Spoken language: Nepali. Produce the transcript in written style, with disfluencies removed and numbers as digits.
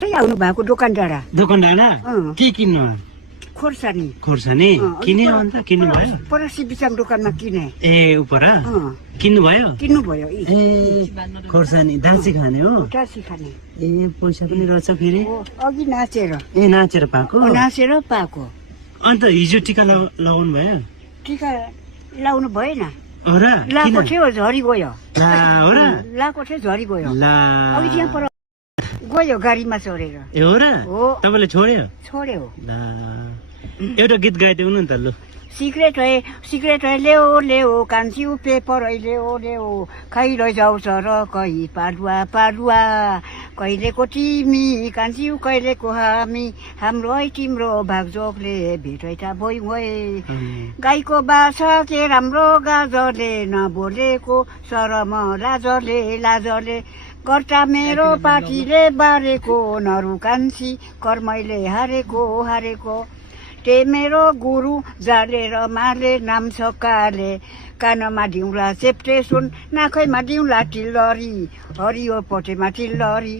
आउनु भएको दोकान डाँडा के किन्नु खोर्सानी खोर्सानी किन्यो अन्त किन्नु भयो परासी बिचाङ दोकानमा किने ए उपर किन्नु भयो किन्नु भयो ए खोर्सानी दासी खाने हो दासी खाने ए पैसा पनि रहेछ फेरि अघि नाचेर नाचेर पाएको अन्त हिजो टिका लगाउनु भयो टिका लाउनु भएन हो र लाको थियो झरी गयो हो र लाको थियो झरी गयो ला अघि त्यहाँ पर गयो गाडीमा चढेर ए हो र तपाईले छोड्यो ला एउटा गीत गाइदेऊ न त लु सिक्रेट है लेओ कान्छी पेपर है लेओ खैलै जाउँछ र कही पाडुवा कहिलेको तिमी कान्छी कहिलेको हामी हाम्रो है तिम्रो भागजोगले भेटैटा भइ गाईको बाछा के राम्रो गाजरले नबोलेको शरम लाजरले कर्ता मेरो पार्टीले बारेको नरु कान्छी कर्मैले हारेको ते मेरो गुरु जालेर माले नाम सकाले कानमा दिउँला चेप्टे सुन नाखैमा दिउँला टिल्लरी हरियो पोटेमा टिल्लरी